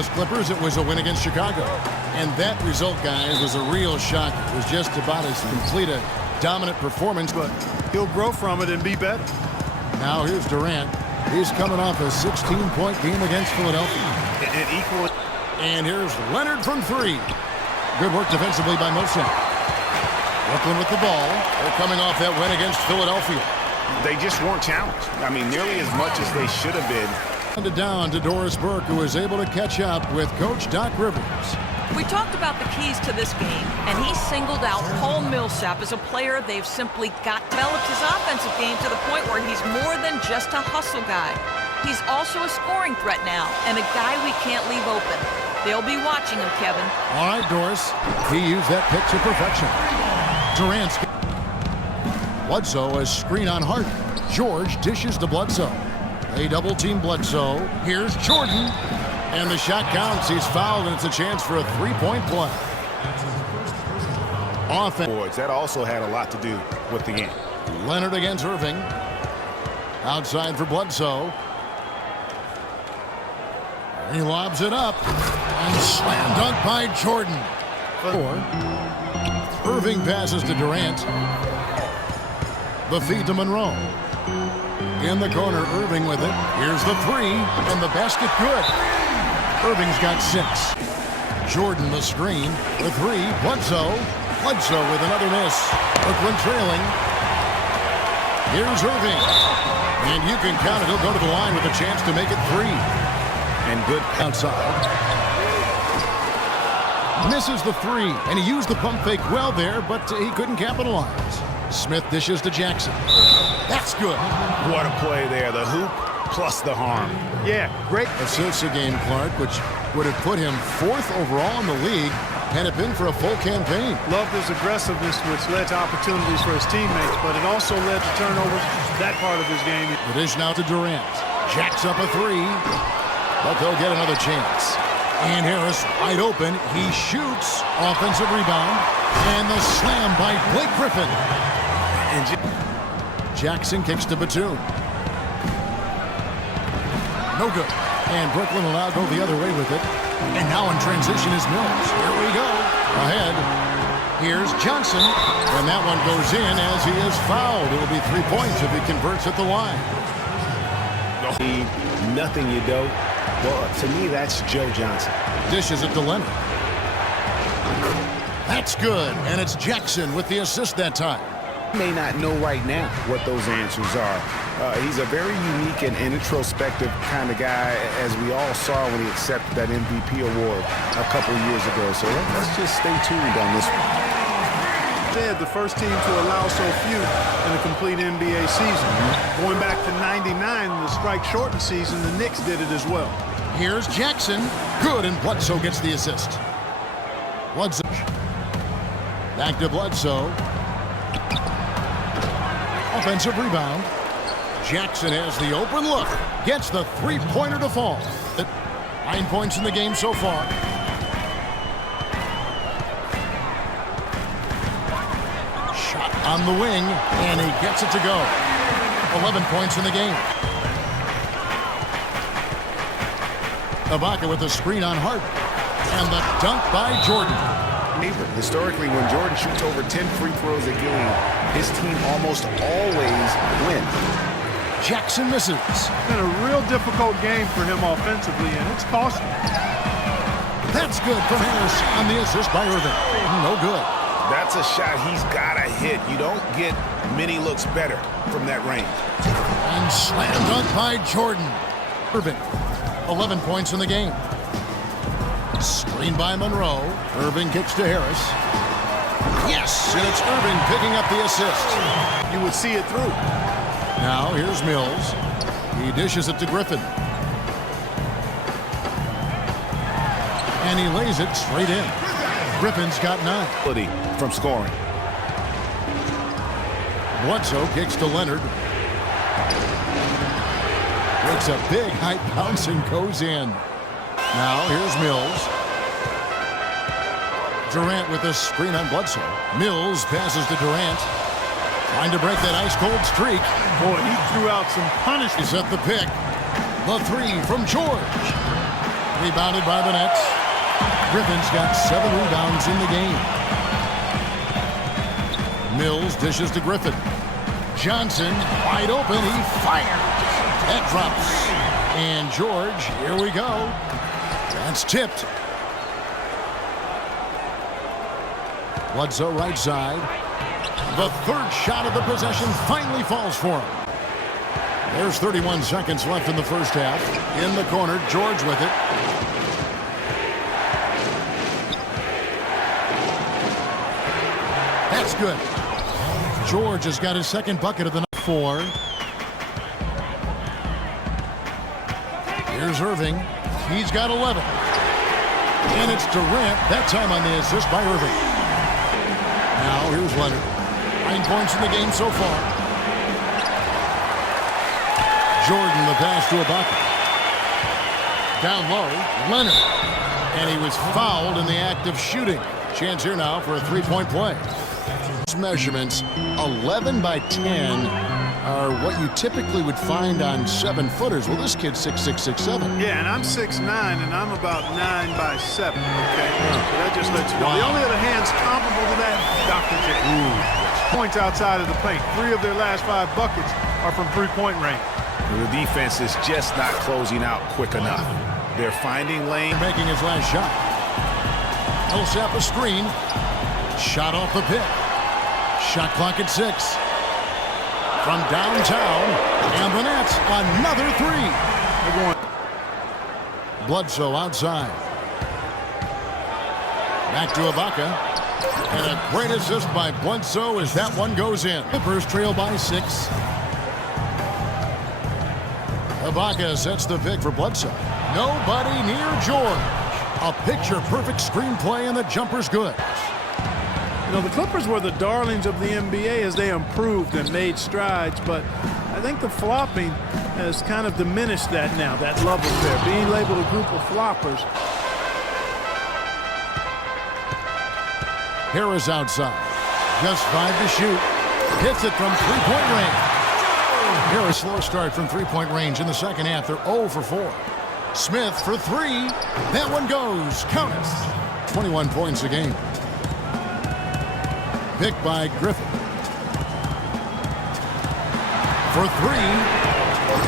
Angeles Clippers, it was a win against Chicago. And that result, guys, was a real shocker. It was just about as complete a dominant performance. But he'll grow from it and be better. Now here's Durant. He's coming off a 16-point game against Philadelphia. And here's Leonard from three. Good work defensively by Millsap. Brooklyn with the ball. They're coming off that win against Philadelphia. They just weren't challenged. I mean, nearly as much as they should have been. Down to Doris Burke, who was able to catch up with Coach Doc Rivers. We talked about the keys to this game, and he singled out Paul Millsap as a player they've simply got developed his offensive game to the point where he's more than just a hustle guy. He's also a scoring threat now, and a guy we can't leave open. They'll be watching him, Kevin. All right, Doris. He used that pick to perfection. Durant's Bledsoe, a screen on Harden. George dishes to Bledsoe. They double-team Bledsoe. Here's Jordan. And the shot counts. He's fouled, and it's a chance for a three-point play. Offense. That also had a lot to do with the game. Leonard against Irving. Outside for Bledsoe. He lobs it up. And slam dunk by Jordan. Irving passes to Durant. The feed to Monroe. In the corner, Irving with it. Here's the three, and the basket good. Irving's got 6. Jordan the screen. The three, Bledsoe. Bledsoe with another miss. Brooklyn trailing. Here's Irving. And you can count it. He'll go to the line with a chance to make it 3. And good outside. Misses the 3, and he used the pump fake well there, but he couldn't capitalize. Smith dishes to Jackson. That's good. What a play there. The hoop plus the harm. Yeah, great assists a game, Clark, which would have put him 4th overall in the league had it been for a full campaign. Loved his aggressiveness, which led to opportunities for his teammates, but it also led to turnovers. That part of his game. The dish now to Durant. Jacks up a 3, but they'll get another chance. And Harris wide open. He shoots. Offensive rebound. And the slam by Blake Griffin. And Jackson kicks to Batum. No good. And Brooklyn will now go the other way with it. And now in transition is Mills. Here we go. Ahead. Here's Johnson. And that one goes in as he is fouled. It will be 3 points if he converts at the line. Nothing you do. Well, to me, that's Joe Johnson. Dishes it to Leonard. That's good. And it's Jackson with the assist that time. May not know right now what those answers are. He's a very unique and introspective kind of guy, as we all saw when he accepted that MVP award a couple of years ago. So let's just stay tuned on this one. They're the first team to allow so few in a complete NBA season. Going back to '99, the strike-shortened season, the Knicks did it as well. Here's Jackson. Good, and Bledsoe gets the assist. Bledsoe. Back to Bledsoe. Offensive rebound. Jackson has the open look. Gets the three-pointer to fall. 9 points in the game so far. Shot on the wing, and he gets it to go. 11 points in the game. Ibaka with a screen on Harden. And the dunk by Jordan. Historically, when Jordan shoots over 10 free throws a game, his team almost always wins. Jackson misses. It's been a real difficult game for him offensively, and it's costly. That's good from Harris on the assist by Irving. No good. That's a shot he's got to hit. You don't get many looks better from that range. And slam dunk by Jordan. Irving, 11 points in the game. Screen by Monroe. Irving kicks to Harris. Yes, and it's Irving picking up the assist. You would see it through. Now here's Mills. He dishes it to Griffin. And he lays it straight in. Griffin's got 9. From scoring. Bledsoe kicks to Leonard. Takes a big high bounce and goes in. Now here's Mills. Durant with a screen on Bledsoe. Mills passes to Durant. Trying to break that ice-cold streak. Boy, he threw out some punishment. He's at the pick. The 3 from George. Rebounded by the Nets. Griffin's got 7 rebounds in the game. Mills dishes to Griffin. Johnson, wide open, he fires. That drops. And George, here we go. That's tipped. Bledsoe right side. The third shot of the possession finally falls for him. There's 31 seconds left in the first half. In the corner, George with it. That's good. George has got his second bucket of the night. 4. Here's Irving. He's got 11. And it's Durant. That time on the assist by Irving. Now here's Leonard. 9 points in the game so far. Jordan the pass to Ibaka. Down low, Leonard. And he was fouled in the act of shooting. Chance here now for a 3-point play. Measurements 11 by 10 are what you typically would find on 7-footers. Well, this kid's 6'6", 6'7". Yeah, and I'm 6'9", and I'm about 9 by 7. Okay, so that just lets you know. The only other hands comparable to that, Dr. J. Points outside of the paint. 3 of their last 5 buckets are from 3-point range. The defense is just not closing out quick enough. They're finding lane. Making his last shot. Millsap a screen. Shot off the pick. Shot clock at 6. From downtown, and the Nets, another 3. They're going. Bledsoe outside. Back to Ibaka. And a great assist by Bledsoe as that one goes in. Clippers trail by 6. Ibaka sets the pick for Bledsoe. Nobody near George. A picture-perfect screenplay, and the jumper's good. You know, the Clippers were the darlings of the NBA as they improved and made strides, but I think the flopping has kind of diminished that now, that love affair, being labeled a group of floppers. Harris outside. Just 5 to shoot. Hits it from 3-point range. Harris slow start from 3-point range in the second half. They're 0 for 4. Smith for 3. That one goes. Count it. 21 points a game. Picked by Griffin. For 3.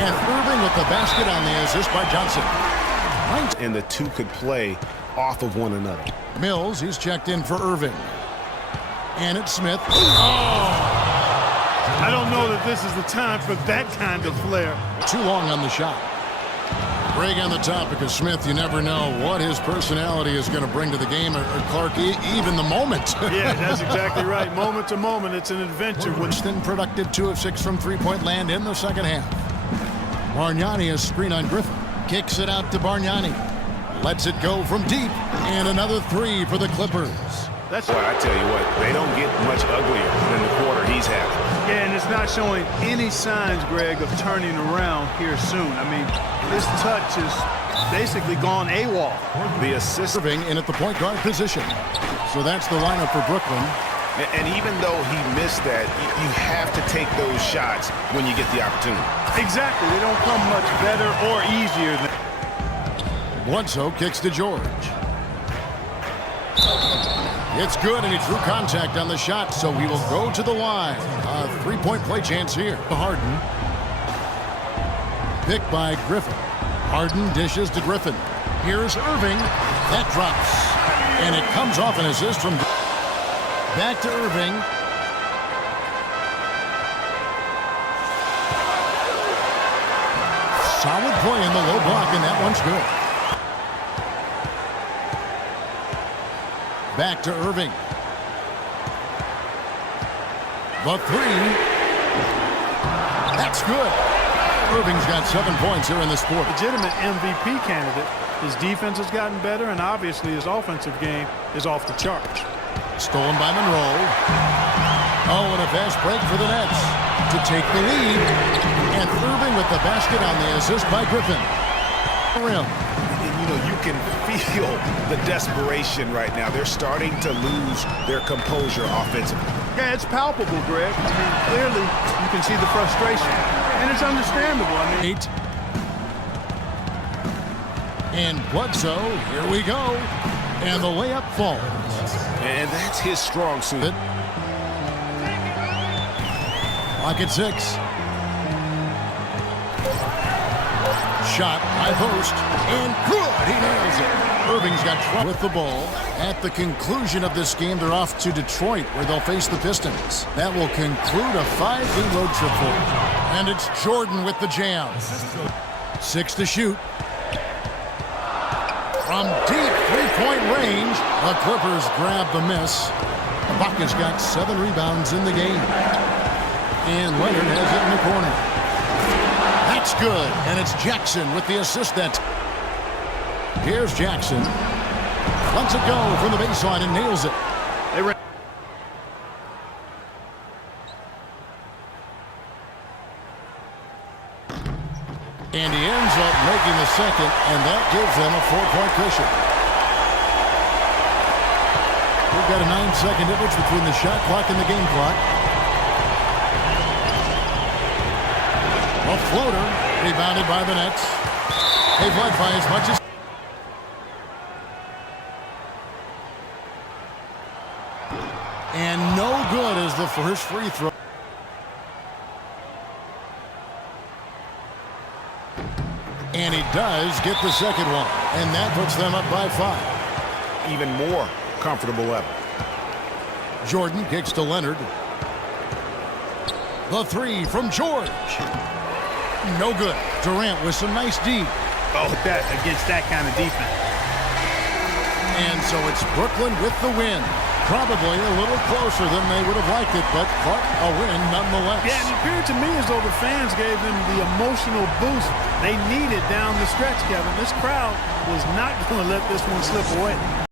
And Irving with the basket on the assist by Johnson. And the two could play off of one another. Mills, he's checked in for Irving. And it's Smith. Oh! I don't know that this is the time for that kind of flair. Too long on the shot. Greg, on the topic of Smith, you never know what his personality is going to bring to the game, or Clark, even the moment. Yeah, that's exactly right. Moment to moment, it's an adventure. Winston productive 2 of 6 from 3-point land in the second half. Bargnani a screen on Griffin. Kicks it out to Bargnani. Lets it go from deep. And another 3 for the Clippers. That's Well, I tell you what, they don't get much uglier than the quarter he's having. Yeah, and it's not showing any signs, Greg, of turning around here soon. I mean, this touch is basically gone AWOL. The assist. Irving in at the point guard position. So that's the lineup for Brooklyn. And even though he missed that, you have to take those shots when you get the opportunity. Exactly. They don't come much better or easier than. Bledsoe kicks to George. It's good, and he drew contact on the shot, so we will go to the line. A 3-point play chance here. Harden. Picked by Griffin. Harden dishes to Griffin. Here's Irving. That drops. And it comes off an assist from... Back to Irving. Solid play in the low block, and that one's good. Back to Irving. The 3. That's good. Irving's got 7 points here in the sport. Legitimate MVP candidate. His defense has gotten better, and obviously his offensive game is off the charts. Stolen by Monroe. Oh, and a fast break for the Nets to take the lead. And Irving with the basket on the assist by Griffin. Rim. You can feel the desperation right now. They're starting to lose their composure offensively. Yeah, it's palpable, Greg. I mean, clearly you can see the frustration. And it's understandable. I mean, 8. And Bledsoe, here we go. And the layup falls. And that's his strong suit. Lock at 6. Shot, high post, and good. He nails it. Irving's got trouble with the ball. At the conclusion of this game, they're off to Detroit, where they'll face the Pistons. That will conclude a 5-game road trip for them. And it's Jordan with the jam. 6 to shoot. From deep three-point range, the Clippers grab the miss. The Buckets got 7 rebounds in the game. And Leonard has it in the corner. That's good, and it's Jackson with the assist. Here's Jackson. Lets it go from the baseline and nails it. And he ends up making the second, and that gives them a 4-point cushion. We've got a 9-second difference between the shot clock and the game clock. A floater, rebounded by the Nets. They've led by as much as... And no good as the first free throw. And he does get the second one. And that puts them up by 5. Even more comfortable level. Jordan kicks to Leonard. The 3 from George. No good. Durant with some nice D. Oh, that against that kind of defense. And so it's Brooklyn with the win. Probably a little closer than they would have liked it, but a win nonetheless. Yeah, it appeared to me as though the fans gave them the emotional boost they needed down the stretch, Kevin. This crowd was not going to let this one slip away.